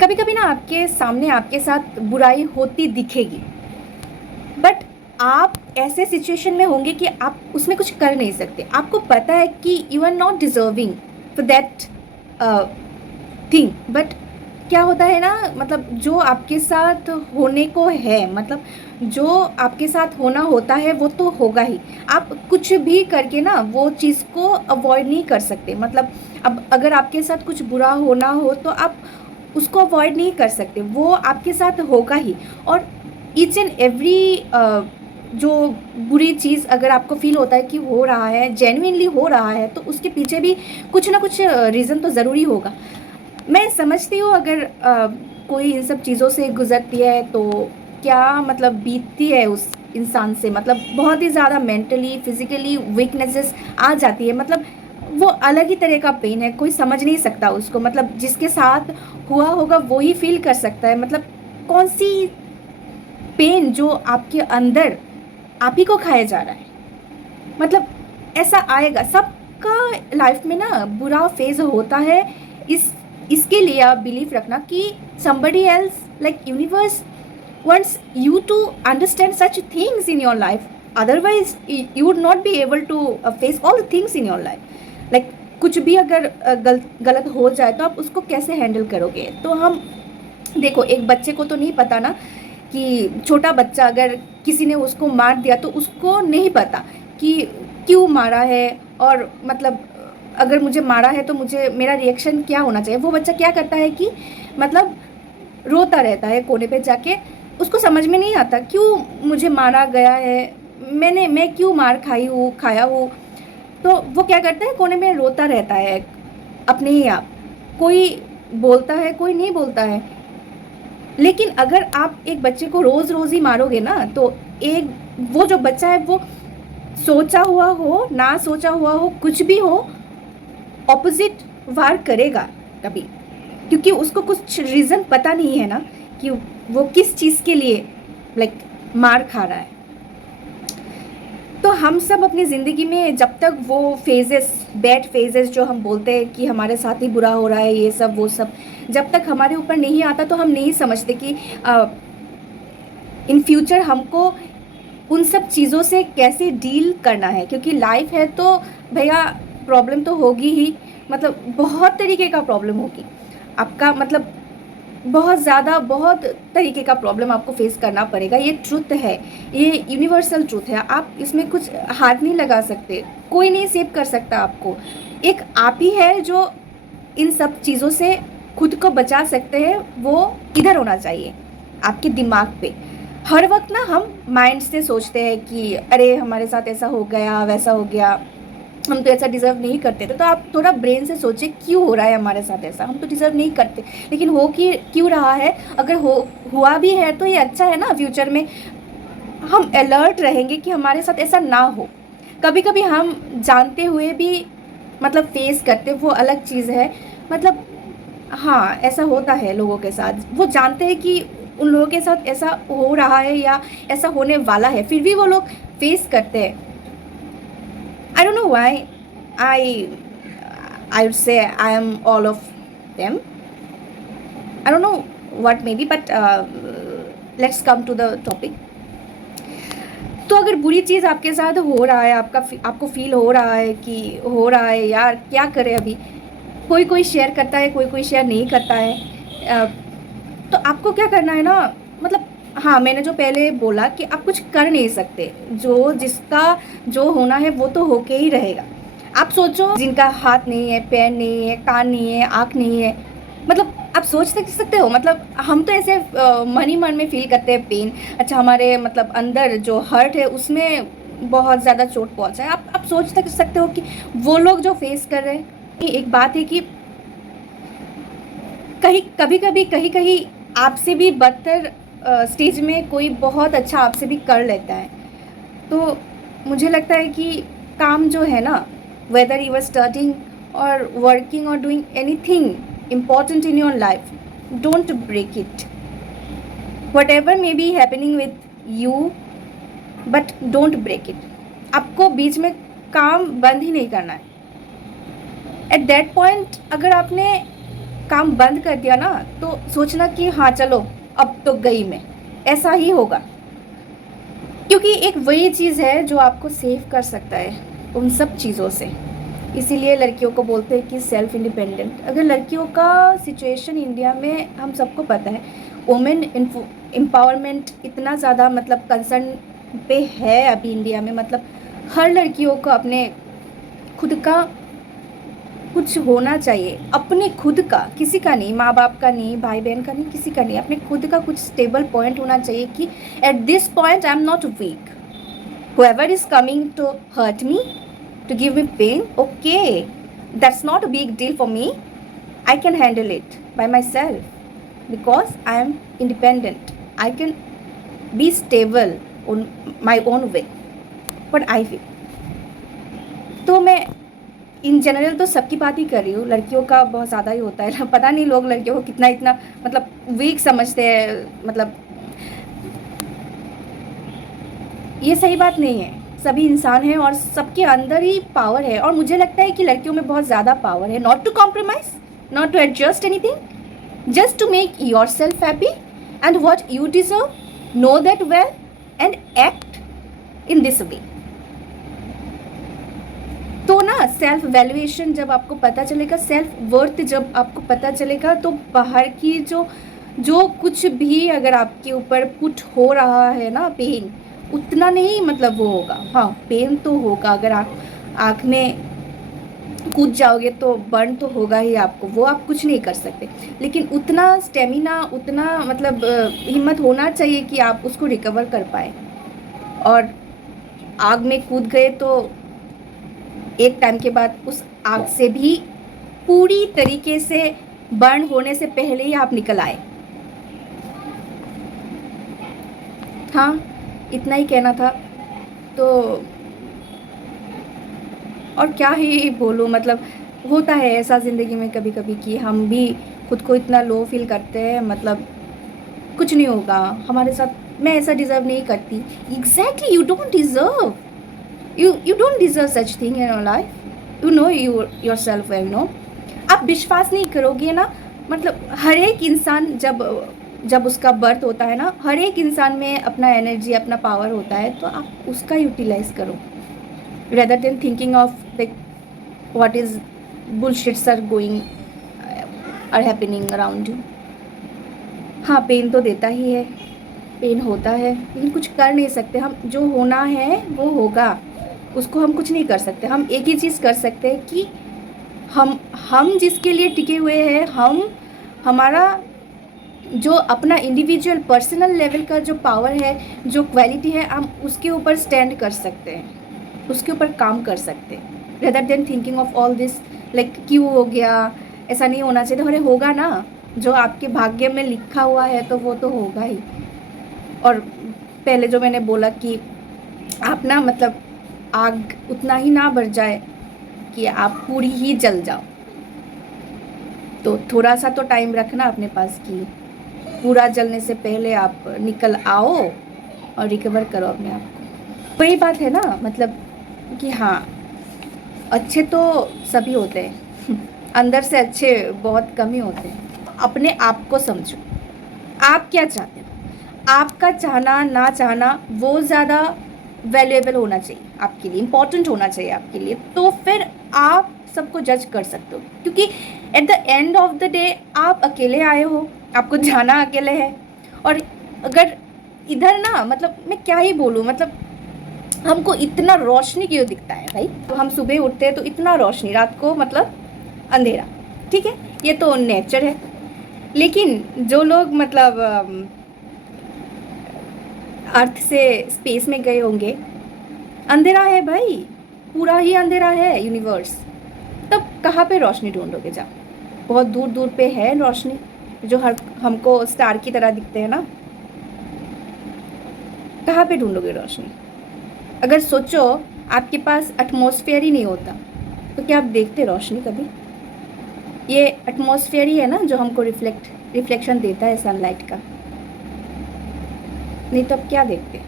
कभी कभी ना आपके सामने आपके साथ बुराई होती दिखेगी, बट आप ऐसे सिचुएशन में होंगे कि आप उसमें कुछ कर नहीं सकते। आपको पता है कि you are not deserving for that thing, but क्या होता है ना, मतलब जो आपके साथ होने को है, मतलब जो आपके साथ होना होता है वो तो होगा ही। आप कुछ भी करके ना वो चीज़ को अवॉइड नहीं कर सकते। मतलब अब अगर आपके साथ कुछ बुरा होना हो तो आप उसको अवॉइड नहीं कर सकते, वो आपके साथ होगा ही। और ईच एंड एवरी जो बुरी चीज़ अगर आपको फील होता है कि हो रहा है, जेन्युइनली हो रहा है, तो उसके पीछे भी कुछ ना कुछ रीज़न तो ज़रूरी होगा। मैं समझती हूँ अगर कोई इन सब चीज़ों से गुजरती है तो क्या मतलब बीतती है उस इंसान से, मतलब बहुत ही ज़्यादा मेंटली फिजिकली वीकनेसेस आ जाती है। मतलब वो अलग ही तरह का पेन है, कोई समझ नहीं सकता उसको। मतलब जिसके साथ हुआ होगा वो ही फील कर सकता है। मतलब कौन सी पेन जो आपके अंदर आप ही को खाया जा रहा है। मतलब ऐसा आएगा सबका लाइफ में ना, बुरा फेज होता है। इसके लिए आप बिलीव रखना कि somebody else like universe wants you to understand such things in your life, otherwise you would not be able to face all the things in your life। like कुछ भी अगर गलत हो जाए तो आप उसको कैसे हैंडल करोगे। तो हम देखो, एक बच्चे को तो नहीं पता ना, कि छोटा बच्चा अगर किसी ने उसको मार दिया तो उसको नहीं पता कि क्यों मारा है, और मतलब अगर मुझे मारा है तो मुझे मेरा रिएक्शन क्या होना चाहिए। वो बच्चा क्या करता है कि मतलब रोता रहता है कोने पे जाके। उसको समझ में नहीं आता क्यों मुझे मारा गया है, मैं क्यों मार खाया हूँ। तो वो क्या करता है, कोने में रोता रहता है अपने ही आप। कोई बोलता है, कोई नहीं बोलता है। लेकिन अगर आप एक बच्चे को रोज़ रोज़ ही मारोगे ना, तो एक वो जो बच्चा है वो सोचा हुआ हो ना सोचा हुआ हो कुछ भी हो, ऑपोजिट वार करेगा कभी, क्योंकि उसको कुछ रीज़न पता नहीं है ना कि वो किस चीज़ के लिए मार खा रहा है। तो हम सब अपनी ज़िंदगी में जब तक वो फेजेस, बैड फेजेस जो हम बोलते हैं कि हमारे साथ ही बुरा हो रहा है, ये सब वो सब जब तक हमारे ऊपर नहीं आता तो हम नहीं समझते कि इन फ्यूचर हमको उन सब चीज़ों से कैसे डील करना है। क्योंकि लाइफ है तो भैया प्रॉब्लम तो होगी ही। मतलब बहुत तरीके का प्रॉब्लम होगी आपका, मतलब बहुत ज़्यादा, बहुत तरीके का प्रॉब्लम आपको फेस करना पड़ेगा। ये ट्रुथ है, ये यूनिवर्सल ट्रुथ है। आप इसमें कुछ हाथ नहीं लगा सकते, कोई नहीं सेव कर सकता आपको। एक आप ही है जो इन सब चीज़ों से खुद को बचा सकते हैं। वो इधर होना चाहिए आपके दिमाग पे। हर वक्त ना हम माइंड से सोचते हैं कि अरे हमारे साथ ऐसा हो गया, वैसा हो गया, हम तो ऐसा डिज़र्व नहीं करते थे। तो आप थोड़ा ब्रेन से सोचें क्यों हो रहा है हमारे साथ ऐसा, हम तो डिज़र्व नहीं करते। लेकिन हो कि क्यों रहा है, अगर हुआ भी है तो ये अच्छा है ना। फ्यूचर में हम अलर्ट रहेंगे कि हमारे साथ ऐसा ना हो। कभी कभी हम जानते हुए भी मतलब फेस करते, वो अलग चीज़ है। मतलब हाँ, ऐसा होता है लोगों के साथ, वो जानते हैं कि उन लोगों के साथ ऐसा हो रहा है या ऐसा होने वाला है, फिर भी वो लोग फेस करते हैं। I don't know why I I would say I am all of them. I don't know what maybe, but let's come to the topic. तो अगर बुरी चीज़ आपके साथ हो रहा है, आपको फील हो रहा है कि हो रहा है यार, क्या करें अभी। कोई कोई शेयर करता है, कोई कोई शेयर नहीं करता है। अ, तो आपको क्या करना है ना, मतलब हाँ, मैंने जो पहले बोला कि आप कुछ कर नहीं सकते। जो जिसका जो होना है वो तो होके ही रहेगा। आप सोचो, जिनका हाथ नहीं है, पैर नहीं है, कान नहीं है, आँख नहीं है, मतलब आप सोच सकते हो। मतलब हम तो ऐसे मन ही मन में फील करते हैं पेन। अच्छा, हमारे मतलब अंदर जो हर्ट है उसमें बहुत ज़्यादा चोट पहुँचा है। आप सोच सकते हो कि वो लोग जो फेस कर रहे हैं। एक बात है कि कहीं कहीं आपसे भी बदतर स्टेज में कोई बहुत अच्छा आपसे भी कर लेता है। तो मुझे लगता है कि काम जो है ना, वेदर यू आर स्टडिंग और वर्किंग और doing anything important in your life, don't break it. Whatever may be happening with you, but don't break it. आपको बीच में काम बंद ही नहीं करना है। एट दैट पॉइंट अगर आपने काम बंद कर दिया ना तो सोचना कि हाँ चलो अब तो गई मैं, ऐसा ही होगा। क्योंकि एक वही चीज़ है जो आपको सेव कर सकता है उन सब चीज़ों से। इसीलिए लड़कियों को बोलते हैं कि सेल्फ इंडिपेंडेंट। अगर लड़कियों का सिचुएशन इंडिया में हम सबको पता है, वुमेन एम्पावरमेंट इतना ज़्यादा मतलब कंसर्न पे है अभी इंडिया में। मतलब हर लड़कियों को अपने खुद का कुछ होना चाहिए, अपने खुद का, किसी का नहीं, माँ बाप का नहीं, भाई बहन का नहीं, किसी का नहीं, अपने खुद का कुछ स्टेबल पॉइंट होना चाहिए कि at this point I am not weak, whoever is coming to hurt me, to give me pain, okay, that's not a big deal for me. I can handle it by myself because I am independent. I can be stable on my own way. What I feel. तो मैं in general तो सबकी बात ही कर रही हूँ, लड़कियों का बहुत ज़्यादा ही होता है। पता नहीं लोग लड़कियों को कितना इतना मतलब वीक समझते हैं। मतलब ये सही बात नहीं है, सभी इंसान हैं और सबके अंदर ही पावर है। और मुझे लगता है कि लड़कियों में बहुत ज़्यादा पावर है, not to compromise, not to adjust anything, just to make yourself happy and what you deserve, know that well and act in this way. तो ना सेल्फ वैल्यूएशन जब आपको पता चलेगा, सेल्फ वर्थ जब आपको पता चलेगा, तो बाहर की जो कुछ भी अगर आपके ऊपर पुट हो रहा है ना पेन, उतना नहीं मतलब वो होगा। हाँ पेन तो होगा, अगर आप आँख में कूद जाओगे तो बर्न तो होगा ही आपको, वो आप कुछ नहीं कर सकते। लेकिन उतना स्टेमिना, उतना मतलब हिम्मत होना चाहिए कि आप उसको रिकवर कर पाए। और आग में कूद गए तो एक टाइम के बाद उस आग से भी पूरी तरीके से बर्न होने से पहले ही आप निकल आए। हाँ इतना ही कहना था। तो और क्या ही बोलूँ, मतलब होता है ऐसा ज़िंदगी में कभी कभी कि हम भी खुद को इतना लो फील करते हैं, मतलब कुछ नहीं होगा हमारे साथ, मैं ऐसा डिज़र्व नहीं करती। Exactly, you don't deserve, you don't deserve such thing in your life. You know yourself well, no? आप विश्वास नहीं करोगे ना, मतलब हर एक इंसान जब उसका बर्थ होता है ना, हर एक इंसान में अपना एनर्जी, अपना पावर होता है, तो आप उसका यूटिलाइज करो rather than thinking of like what is bullshits are going are happening around you. हाँ पेन तो देता ही है, पेन होता है, लेकिन कुछ कर नहीं सकते हम। जो होना है वो होगा, उसको हम कुछ नहीं कर सकते। हम एक ही चीज़ कर सकते हैं कि हम जिसके लिए टिके हुए हैं, हमारा जो अपना इंडिविजुअल पर्सनल लेवल का जो पावर है, जो क्वालिटी है, हम उसके ऊपर स्टैंड कर सकते हैं, उसके ऊपर काम कर सकते हैं, rather than thinking of all this like क्यों हो गया, ऐसा नहीं होना चाहिए। तो अरे होगा ना, जो आपके भाग्य में लिखा हुआ है तो वो तो होगा ही। और पहले जो मैंने बोला कि आप ना मतलब आग उतना ही ना बढ़ जाए कि आप पूरी ही जल जाओ, तो थोड़ा सा तो टाइम रखना अपने पास कि पूरा जलने से पहले आप निकल आओ और रिकवर करो अपने आप को। वही बात है ना, मतलब कि हाँ अच्छे तो सभी होते हैं अंदर से अच्छे बहुत कम ही होते हैं। अपने आप को समझो, आप क्या चाहते हो, आपका चाहना ना चाहना वो ज़्यादा वैल्यूएबल होना चाहिए आपके लिए, इम्पॉर्टेंट होना चाहिए आपके लिए, तो फिर आप सबको जज कर सकते हो। क्योंकि at the end of the day आप अकेले आए हो, आपको जाना अकेले है। और अगर इधर ना मतलब मैं क्या ही बोलूँ, मतलब हमको इतना रोशनी क्यों दिखता है भाई, तो हम सुबह उठते हैं तो इतना रोशनी, रात को मतलब अंधेरा, ठीक है ये तो नेचर है। लेकिन जो लोग मतलब अर्थ से स्पेस में गए होंगे, अंधेरा है भाई, पूरा ही अंधेरा है यूनिवर्स, तब कहाँ पे रोशनी ढूंढोगे? जाओ, बहुत दूर दूर पे है रोशनी जो हमको स्टार की तरह दिखते हैं ना, कहाँ पे ढूंढोगे रोशनी? अगर सोचो आपके पास एटमॉस्फेयर ही नहीं होता तो क्या आप देखते रोशनी कभी? ये एटमॉस्फेयर ही है ना जो हमको रिफ्लेक्शन देता है सनलाइट का, नहीं तो अब क्या देखते?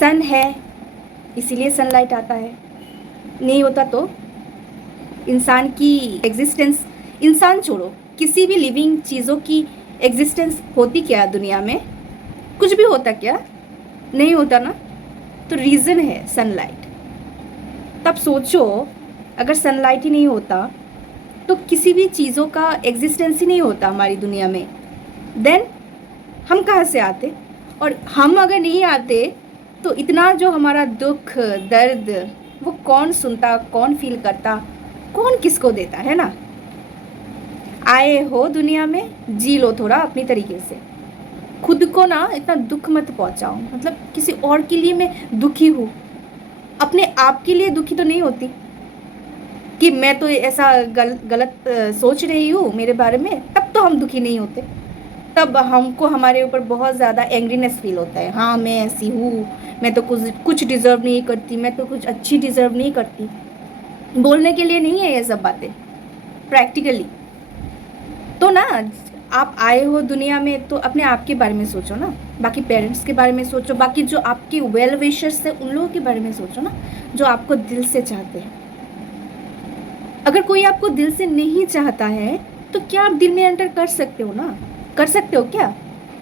सन है इसीलिए सनलाइट आता है, नहीं होता तो इंसान की एग्जिस्टेंस, इंसान छोड़ो, किसी भी लिविंग चीज़ों की एग्जिस्टेंस होती क्या है दुनिया में? कुछ भी होता क्या? नहीं होता ना। तो रीज़न है सनलाइट। तब सोचो, अगर सनलाइट ही नहीं होता तो किसी भी चीज़ों का एग्जिस्टेंस ही नहीं होता हमारी दुनिया में, देन हम कहाँ से आते? और हम अगर नहीं आते तो इतना जो हमारा दुख दर्द वो कौन सुनता, कौन फील करता, कौन किसको देता, है ना? आए हो दुनिया में, जी लो थोड़ा अपनी तरीके से। खुद को ना इतना दुख मत पहुंचाओ, मतलब किसी और के लिए मैं दुखी हूँ, अपने आप के लिए दुखी तो नहीं होती कि मैं तो ऐसा गलत सोच रही हूँ मेरे बारे में, तब तो हम दुखी नहीं होते। तब हमको हमारे ऊपर बहुत ज़्यादा एंग्रीनेस फील होता है, हाँ मैं ऐसी हूँ, मैं तो कुछ डिज़र्व नहीं करती, मैं तो कुछ अच्छी डिज़र्व नहीं करती। बोलने के लिए नहीं है ये सब बातें, प्रैक्टिकली। तो ना, आप आए हो दुनिया में तो अपने आप के बारे में सोचो ना, बाकी पेरेंट्स के बारे में सोचो, बाकी जो आपके वेल विशर्स है उन लोगों के बारे में सोचो ना, जो आपको दिल से चाहते हैं। अगर कोई आपको दिल से नहीं चाहता है तो क्या आप दिल में एंटर कर सकते हो ना? कर सकते हो क्या?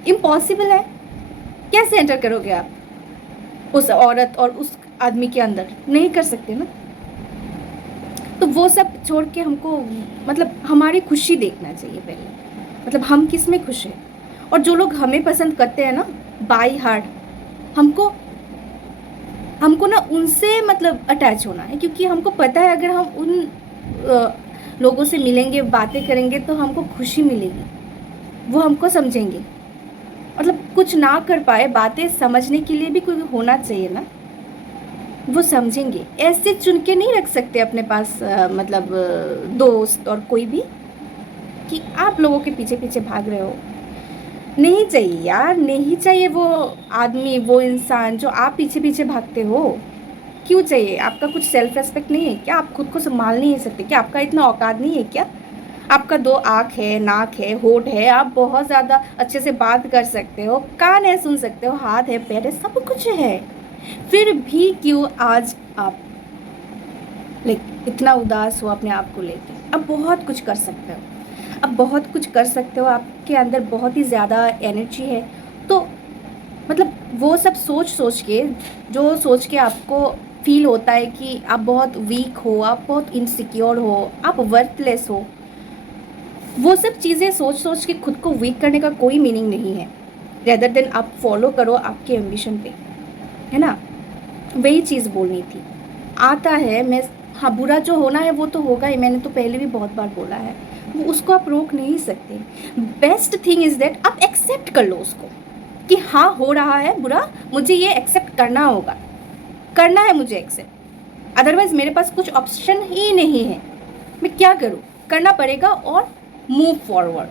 इम्पॉसिबल है। कैसे एंटर करोगे आप उस औरत और उस आदमी के अंदर? नहीं कर सकते ना। तो वो सब छोड़ के हमको मतलब हमारी खुशी देखना चाहिए पहले, मतलब हम किस में खुश हैं। और जो लोग हमें पसंद करते हैं ना बाय हार्ट, हमको हमको ना उनसे मतलब अटैच होना है, क्योंकि हमको पता है अगर हम उन लोगों से मिलेंगे, बातें करेंगे तो हमको खुशी मिलेगी, वो हमको समझेंगे। मतलब कुछ ना कर पाए, बातें समझने के लिए भी कोई होना चाहिए ना, वो समझेंगे। ऐसे चुन के नहीं रख सकते अपने पास मतलब दोस्त और कोई भी, कि आप लोगों के पीछे पीछे भाग रहे हो। नहीं चाहिए यार, नहीं चाहिए वो आदमी, वो इंसान जो आप पीछे पीछे भागते हो। क्यों चाहिए? आपका कुछ सेल्फ रेस्पेक्ट नहीं है क्या? आप खुद को संभाल नहीं सकते क्या? आपका इतना औकात नहीं है क्या? आपका 2 आँख है, नाक है, होठ है, आप बहुत ज़्यादा अच्छे से बात कर सकते हो, कान है सुन सकते हो, हाथ है, पैर है, सब कुछ है। फिर भी क्यों आज आप इतना उदास हो अपने आप को लेकर? अब बहुत कुछ कर सकते हो, अब बहुत कुछ कर सकते हो, आपके अंदर बहुत ही ज़्यादा एनर्जी है। तो मतलब वो सब सोच सोच के, जो सोच के आपको फील होता है कि आप बहुत वीक हो, आप बहुत इनसिक्योर हो, आप वर्थलेस हो, वो सब चीज़ें सोच सोच के खुद को वीक करने का कोई मीनिंग नहीं है। रेदर देन आप फॉलो करो आपके एम्बिशन पे, है ना? वही चीज़ बोलनी थी। आता है, मैं, हाँ बुरा जो होना है वो तो होगा ही, मैंने तो पहले भी बहुत बार बोला है, वो उसको आप रोक नहीं सकते। बेस्ट थिंग इज़ दैट आप एक्सेप्ट कर लो उसको, कि हाँ हो रहा है बुरा, मुझे ये एक्सेप्ट करना होगा, करना है मुझे एक्सेप्ट, अदरवाइज़ मेरे पास कुछ ऑप्शन ही नहीं है। मैं क्या करूँ? करना पड़ेगा और मूव फॉरवर्ड,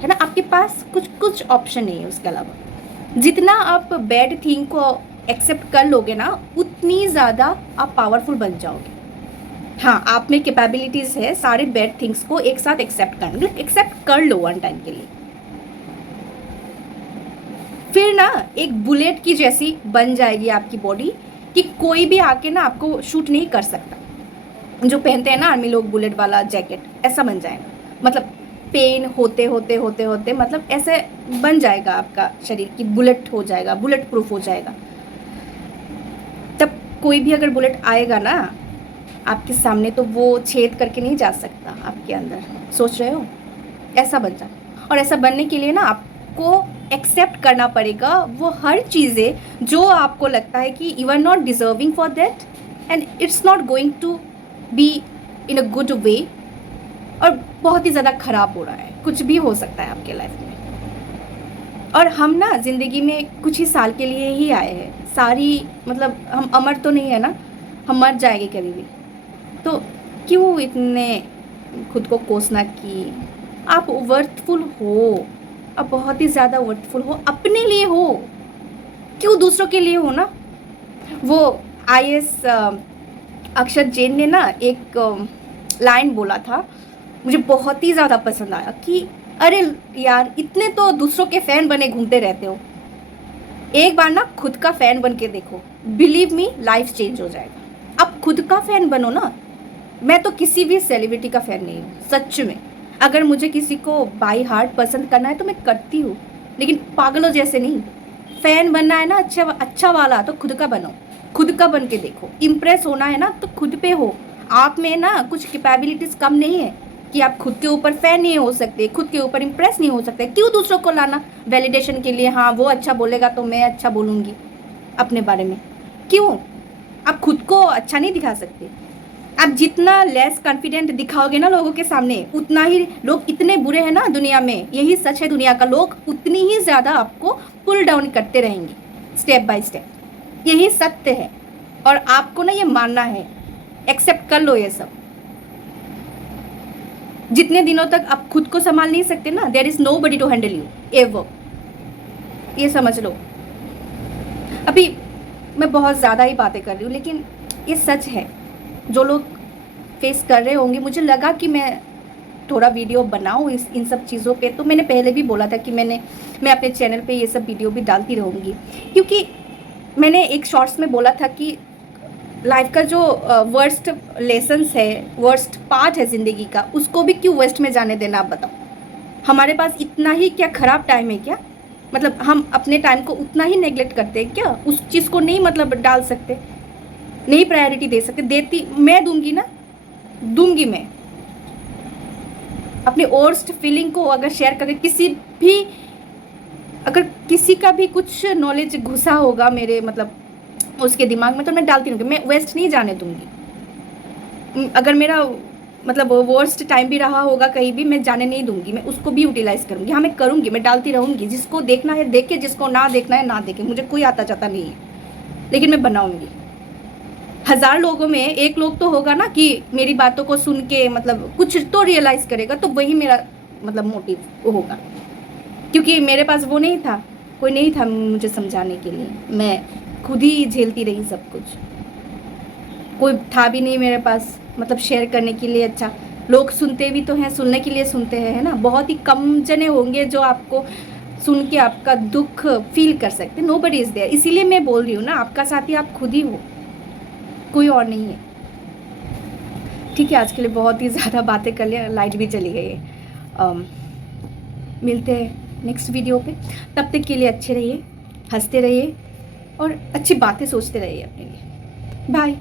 है ना? आपके पास कुछ ऑप्शन नहीं है उसके अलावा। जितना आप बैड थिंग को एक्सेप्ट कर लोगे ना, उतनी ज़्यादा आप पावरफुल बन जाओगे। हाँ, आप में कैपेबिलिटीज़ है सारे बैड थिंग्स को एक साथ एक्सेप्ट करने, एक्सेप्ट कर लो वन टाइम के लिए। फिर ना एक बुलेट की जैसी बन जाएगी आपकी बॉडी, कि कोई भी आके ना आपको शूट नहीं कर सकता। जो पहनते हैं ना आर्मी लोग बुलेट वाला जैकेट, ऐसा बन जाएगा। मतलब पेन होते होते होते होते मतलब ऐसे बन जाएगा आपका शरीर कि बुलेट हो जाएगा, बुलेट प्रूफ हो जाएगा। तब कोई भी अगर बुलेट आएगा ना आपके सामने तो वो छेद करके नहीं जा सकता आपके अंदर। सोच रहे हो? ऐसा बन जा। और ऐसा बनने के लिए ना आपको एक्सेप्ट करना पड़ेगा वो हर चीज़ें जो आपको लगता है कि you are not deserving for that and it's not going to be in a good way, और बहुत ही ज़्यादा ख़राब हो रहा है। कुछ भी हो सकता है आपके लाइफ में। और हम ना ज़िंदगी में कुछ ही साल के लिए ही आए हैं, सारी मतलब हम अमर तो नहीं है ना, हम मर जाएंगे कभी भी। तो क्यों इतने खुद को कोसना कि आप वर्थफुल हो, आप बहुत ही ज़्यादा वर्थफुल हो, अपने लिए हो, क्यों दूसरों के लिए हो ना। वो आईएएस अक्षर जैन ने ना एक लाइन बोला था, मुझे बहुत ही ज़्यादा पसंद आया कि अरे यार इतने तो दूसरों के फ़ैन बने घूमते रहते हो, एक बार ना खुद का फ़ैन बन के देखो, बिलीव मी लाइफ चेंज हो जाएगा। आप खुद का फ़ैन बनो ना, मैं तो किसी भी सेलिब्रिटी का फ़ैन नहीं हूँ सच में। अगर मुझे किसी को बाई हार्ट पसंद करना है तो मैं करती हूँ, लेकिन पागलों जैसे नहीं। फ़ैन बनना है ना अच्छा अच्छा वाला तो खुद का बनो, खुद का बन के देखो। इम्प्रेस होना है ना तो खुद पे हो। आप में ना कुछ कैपेबिलिटीज़ कम नहीं है कि आप खुद के ऊपर फ़ैन नहीं हो सकते, खुद के ऊपर इम्प्रेस नहीं हो सकते। क्यों दूसरों को लाना वैलिडेशन के लिए? हाँ वो अच्छा बोलेगा तो मैं अच्छा बोलूँगी अपने बारे में, क्यों? आप खुद को अच्छा नहीं दिखा सकते। आप जितना लेस कॉन्फिडेंट दिखाओगे ना लोगों के सामने, उतना ही लोग इतने बुरे हैं ना दुनिया में, यही सच है दुनिया का। लोग उतनी ही ज़्यादा आपको पुल डाउन करते रहेंगे स्टेप बाय स्टेप, यही सत्य है। और आपको ना ये मानना है, एक्सेप्ट कर लो ये सब। जितने दिनों तक आप खुद को संभाल नहीं सकते ना, there is nobody to handle you ever, ये समझ लो। अभी मैं बहुत ज़्यादा ही बातें कर रही हूँ, लेकिन ये सच है। जो लोग फेस कर रहे होंगे, मुझे लगा कि मैं थोड़ा वीडियो बनाऊँ इन सब चीज़ों पे। तो मैंने पहले भी बोला था कि मैं अपने चैनल पे ये सब वीडियो भी डालती रहूँगी, क्योंकि मैंने एक शॉर्ट्स में बोला था कि लाइफ का जो वर्स्ट लेसन्स है, वर्स्ट पार्ट है ज़िंदगी का, उसको भी क्यों वेस्ट में जाने देना? आप बताओ, हमारे पास इतना ही क्या ख़राब टाइम है क्या? मतलब हम अपने टाइम को उतना ही नेगलेक्ट करते हैं क्या? उस चीज़ को नहीं मतलब डाल सकते, नहीं प्रायोरिटी दे सकते? देती मैं दूंगी ना, दूंगी मैं। अपने वर्स्ट फीलिंग को अगर शेयर करके किसी भी, अगर किसी का भी कुछ नॉलेज घुसा होगा मेरे मतलब उसके दिमाग में, तो मैं डालती रहूँगी, मैं वेस्ट नहीं जाने दूंगी। अगर मेरा मतलब वर्स्ट टाइम भी रहा होगा कहीं भी, मैं जाने नहीं दूंगी, मैं उसको भी यूटिलाइज करूँगी। हाँ मैं करूँगी, मैं डालती रहूँगी। जिसको देखना है देखे, जिसको ना देखना है ना देखे, मुझे कोई आता जाता नहीं है, लेकिन मैं बनाऊँगी। 1000 लोगों में एक लोग तो होगा ना कि मेरी बातों को सुन के मतलब कुछ तो रियलाइज़ करेगा, तो वही मेरा मतलब मोटिव होगा। क्योंकि मेरे पास वो नहीं था, कोई नहीं था मुझे समझाने के लिए, मैं खुद ही झेलती रही सब कुछ। कोई था भी नहीं मेरे पास मतलब शेयर करने के लिए। अच्छा, लोग सुनते भी तो हैं, सुनने के लिए सुनते हैं, है ना। बहुत ही कम जने होंगे जो आपको सुन के आपका दुख फील कर सकते। Nobody is there. इसीलिए मैं बोल रही हूँ ना, आपका साथी आप खुद ही हो, कोई और नहीं है। ठीक है, आज के लिए बहुत ही ज़्यादा बातें कर लिया, लाइट भी चली गई है। मिलते हैं नेक्स्ट वीडियो पे। तब तक के लिए अच्छे रहिए, हंसते रहिए और अच्छी बातें सोचते रहिए अपने लिए। बाय।